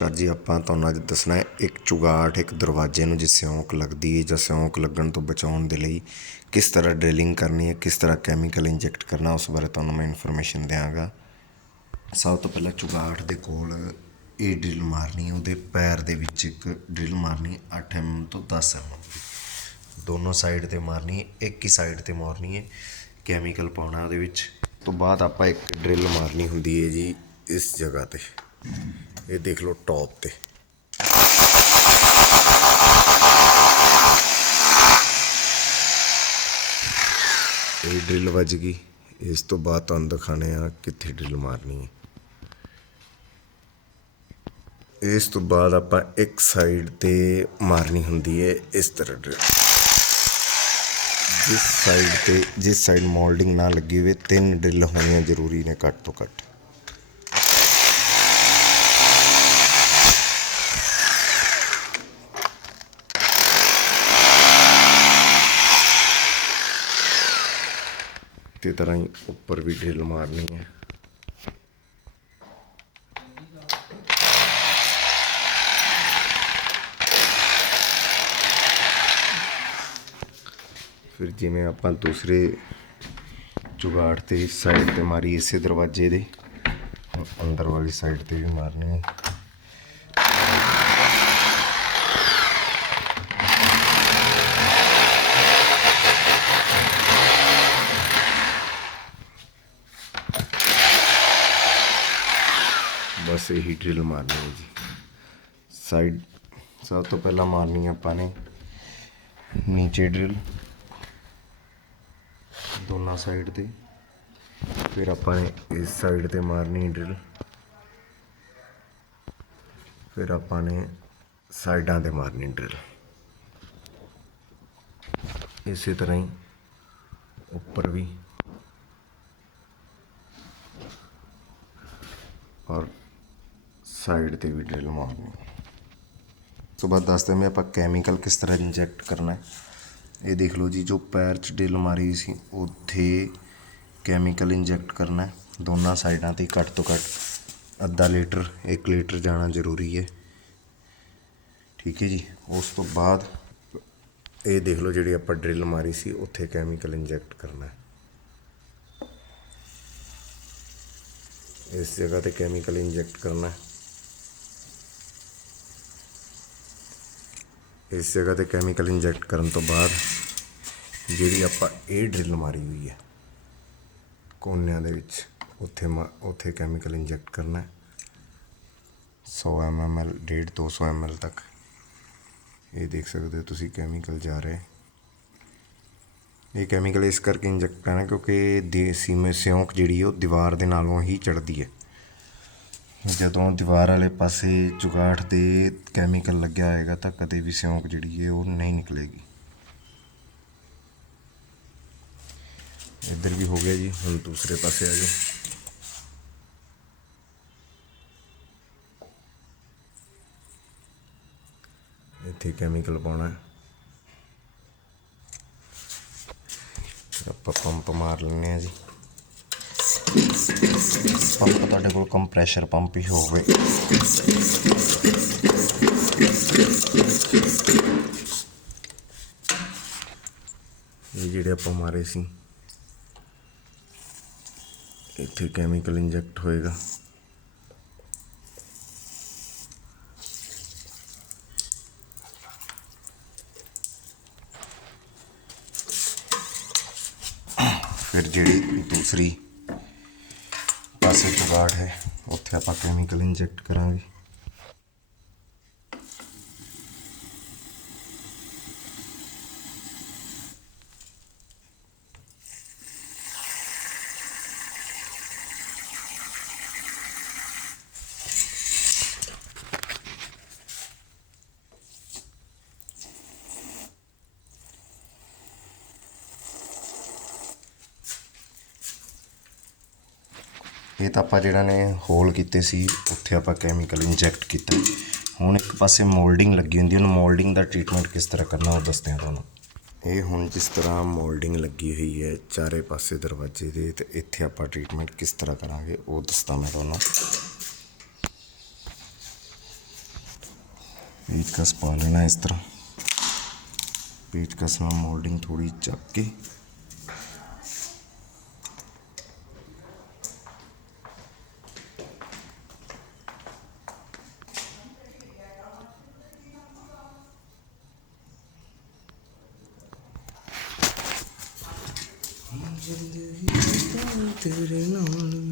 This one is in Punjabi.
ਸਰ ਜੀ, ਆਪਾਂ ਤੁਹਾਨੂੰ ਅੱਜ ਦੱਸਣਾ ਹੈ, ਇੱਕ ਚੁਗਾਠ ਇੱਕ ਦਰਵਾਜ਼ੇ ਨੂੰ ਜੇ ਸਿਉਂਕ ਲੱਗਦੀ ਹੈ ਜਾਂ ਸਿਉਂਕ ਲੱਗਣ ਤੋਂ ਬਚਾਉਣ ਦੇ ਲਈ ਕਿਸ ਤਰ੍ਹਾਂ ਡ੍ਰਿਲਿੰਗ ਕਰਨੀ ਹੈ, ਕਿਸ ਤਰ੍ਹਾਂ ਕੈਮੀਕਲ ਇੰਜੈਕਟ ਕਰਨਾ, ਉਸ ਬਾਰੇ ਤੁਹਾਨੂੰ ਮੈਂ ਇਨਫੋਰਮੇਸ਼ਨ ਦਿਆਂਗਾ। ਸਭ ਤੋਂ ਪਹਿਲਾਂ ਚੁਗਾਠ ਦੇ ਕੋਲ ਇਹ ਡਰਿਲ ਮਾਰਨੀ ਉਹਦੇ ਪੈਰ ਦੇ ਵਿੱਚ ਇੱਕ ਡਰਿਲ ਮਾਰਨੀ ਹੈ 8 mm ਤੋਂ 10 mm ਦੋਨੋਂ ਸਾਈਡ ਤੇ ਮਾਰਨੀ ਹੈ, ਇੱਕ ਹੀ ਸਾਈਡ ਤੇ ਮਾਰਨੀ ਹੈ, ਕੈਮੀਕਲ ਪਾਉਣਾ ਉਹਦੇ ਵਿੱਚ। ਤੋਂ ਬਾਅਦ ਆਪਾਂ ਇੱਕ ਡਰਿਲ ਮਾਰਨੀ ਹੁੰਦੀ ਹੈ ਜੀ, ਇਸ ਜਗ੍ਹਾ ਤੇ। ਇਹ ਦੇਖ ਲਓ ਟੌਪ ਤੇ। ਇਹ ਡਰਿਲ ਵੱਜ ਗਈ। ਇਸ ਤੋਂ ਬਾਅਦ ਤੁਹਾਨੂੰ ਦਿਖਾਣੇ ਆ ਕਿੱਥੇ ਡਰਿਲ ਮਾਰਨੀ ਹੈ। ਇਸ ਤੋਂ ਬਾਅਦ ਆਪਾਂ ਇੱਕ ਸਾਈਡ ਤੇ ਮਾਰਨੀ ਹੁੰਦੀ ਹੈ ਇਸ ਤਰ੍ਹਾਂ ਡਰਿਲ ਜਿਸ ਸਾਈਡ ਤੇ ਜਿਸ ਸਾਈਡ ਮੋਲਡਿੰਗ ਨਾ ਲੱਗੀ ਹੋਵੇ, ਤਿੰਨ ਡਰਿਲ ਹੋਣੀਆਂ ਜ਼ਰੂਰੀ ਨੇ ਘੱਟ ਤੋਂ ਘੱਟ। ਤੇ ਤਰ੍ਹਾਂ ਹੀ ਉੱਪਰ ਵੀ ਡਰਿਲ ਮਾਰਨੀ ਹੈ। ਫਿਰ ਜਿਵੇਂ ਆਪਾਂ ਦੂਸਰੇ ਜੁਗਾੜ ਤੇ ਸਾਈਡ ਤੇ ਮਾਰੀ ਇਸੇ ਦਰਵਾਜ਼ੇ ਦੇ ਅੰਦਰ ਵਾਲੀ ਸਾਈਡ ਤੇ ਵੀ ਮਾਰਨੀ ਹੈ ਬਸ ਇਹੀ ਡਰਿਲ ਮਾਰਨੀ ਹੈ ਜੀ। ਸਾਈਡ ਸਭ ਤੋਂ ਪਹਿਲਾਂ ਮਾਰਨੀ ਆਪਾਂ ਨੇ ਨੀਚੇ ਡਰਿਲ ਦੋਨਾਂ ਸਾਈਡ ਤੇ। ਫਿਰ ਆਪਾਂ ਨੇ ਇਸ ਸਾਈਡ ਤੇ ਮਾਰਨੀ ਡਰਿਲ ਫਿਰ ਆਪਾਂ ਨੇ ਸਾਈਡਾਂ ਤੇ ਮਾਰਨੀ ਡਰਿਲ ਇਸੇ ਤਰ੍ਹਾਂ ਹੀ ਉੱਪਰ ਵੀ। ਔਰ ਸਾਈਡ ਤੇ ਵੀ ਡਰਿਲ ਮਾਰਨੀ ਉਸ ਤੋਂ ਬਾਅਦ ਦੱਸਦੇ ਮੈਂ ਆਪਾਂ ਕੈਮੀਕਲ ਕਿਸ ਤਰ੍ਹਾਂ ਇੰਜੈਕਟ ਕਰਨਾ ਹੈ। ਇਹ ਦੇਖ ਲਓ ਜੀ, ਜੋ ਪੈਰ 'ਚ ਡਰਿਲ ਮਾਰੀ ਸੀ, ਉੱਥੇ ਕੈਮੀਕਲ ਇੰਜੈਕਟ ਕਰਨਾ ਹੈ। ਦੋਨਾਂ ਸਾਈਡਾਂ ਤੇ ਘੱਟ ਤੋਂ ਘੱਟ ਅੱਧਾ ਲੀਟਰ 1 ਲੀਟਰ ਜਾਣਾ ਜ਼ਰੂਰੀ ਹੈ। ਠੀਕ ਹੈ ਜੀ, ਉਸ ਤੋਂ ਬਾਅਦ ਇਹ ਦੇਖ ਲਓ ਜਿਹੜੀ ਆਪਾਂ ਡਰਿਲ ਮਾਰੀ ਸੀ, ਉੱਥੇ ਕੈਮੀਕਲ ਇੰਜੈਕਟ ਕਰਨਾ ਹੈ। ਇਸ ਜਗ੍ਹਾ ਤੇ ਕੈਮੀਕਲ ਇੰਜੈਕਟ ਕਰਨਾ ਹੈ। ਇਸ ਜਗ੍ਹਾ ਤੇ ਕੈਮੀਕਲ ਇੰਜੈਕਟ ਕਰਨ ਤੋਂ ਬਾਅਦ ਜਿਹੜੀ ਆਪਾਂ ਇਹ ਡਰਿਲ ਮਾਰੀ ਹੋਈ ਹੈ, ਕੋਨਿਆਂ ਦੇ ਵਿੱਚ, ਉੱਥੇ ਮਾ- ਉੱਥੇ ਕੈਮੀਕਲ ਇੰਜੈਕਟ ਕਰਨਾ ਹੈ। 100 ml 1.5 200 ml ਤੱਕ। ਇਹ ਦੇਖ ਸਕਦੇ ਹੋ ਤੁਸੀਂ ਕੈਮੀਕਲ ਜਾ ਰਿਹਾ ਇਹ ਕੈਮੀਕਲ ਇਸ ਕਰਕੇ ਇੰਜੈਕਟ ਕਰਨਾ ਕਿਉਂਕਿ ਦੇ ਸੀਮੇ ਸਿਉਂਕ ਜਿਹੜੀ ਉਹ ਦੀਵਾਰ ਦੇ ਨਾਲੋਂ ਹੀ ਚੜਦੀ ਹੈ। ਜਦੋਂ ਦੀਵਾਰ ਵਾਲੇ ਪਾਸੇ ਜੁਗਾਠ ਦੇ ਕੈਮੀਕਲ ਲੱਗਿਆ ਹੋਏਗਾ ਤਾਂ ਕਦੇ ਵੀ ਸਿਉਂਕ ਜਿਹੜੀ ਹੈ ਉਹ ਨਹੀਂ ਨਿਕਲੇਗੀ। ਇੱਧਰ ਵੀ ਹੋ ਗਿਆ ਜੀ, ਹੁਣ ਦੂਸਰੇ ਪਾਸੇ ਆ ਜਾਓ। ਇੱਥੇ ਕੈਮੀਕਲ ਪਾਉਣਾ ਆਪਾਂ ਪੰਪ ਮਾਰ ਲੈਂਦੇ ਆ ਜੀ। ਪੰਪ ਤੁਹਾਡੇ ਕੋਲ ਕੰਪਰੈਸ਼ਰ ਪੰਪ ਹੀ ਹੋਵੇ। ਇਹ ਜਿਹੜੇ ਆਪਾਂ ਮਾਰੇ ਸੀ, ਇੱਥੇ ਕੈਮੀਕਲ ਇੰਜੈਕਟ ਹੋਏਗਾ। ਫਿਰ ਜਿਹੜੀ ਦੂਸਰੀ ਪਾਸੇ ਹੈ। ਉੱਥੇ ਆਪਾਂ ਕੈਮੀਕਲ ਇੰਜੈਕਟ ਕਰਾਂਗੇ। ਇਹ ਤਾਂ ਆਪਾਂ ਜਿਹੜਾ ਨੇ ਹੋਲ ਕੀਤੇ ਸੀ, ਉੱਥੇ ਆਪਾਂ ਕੈਮੀਕਲ ਇੰਜੈਕਟ ਕੀਤਾ। ਹੁਣ ਇੱਕ ਪਾਸੇ ਮੋਲਡਿੰਗ ਲੱਗੀ ਹੁੰਦੀ ਉਹਨੂੰ ਮੋਲਡਿੰਗ ਦਾ ਟ੍ਰੀਟਮੈਂਟ ਕਿਸ ਤਰ੍ਹਾਂ ਕਰਨਾ, ਉਹ ਦੱਸਦੇ ਹਾਂ ਤੁਹਾਨੂੰ। ਇਹ ਹੁਣ ਜਿਸ ਤਰ੍ਹਾਂ ਮੋਲਡਿੰਗ ਲੱਗੀ ਹੋਈ ਹੈ ਚਾਰੇ ਪਾਸੇ ਦਰਵਾਜ਼ੇ ਦੇ, ਤੇ ਇੱਥੇ ਆਪਾਂ ਟ੍ਰੀਟਮੈਂਟ ਕਿਸ ਤਰ੍ਹਾਂ ਕਰਾਂਗੇ, ਉਹ ਦੱਸਦਾ ਮੈਂ ਤੁਹਾਨੂੰ। ਪੇਚਕਸ ਪਾ ਲੈਣਾ ਇਸ ਤਰ੍ਹਾਂ। ਪੇਚਕਸ ਨਾਲ ਮੋਲਡਿੰਗ ਥੋੜੀ ਚੱਕ ਕੇ। திருநாளும்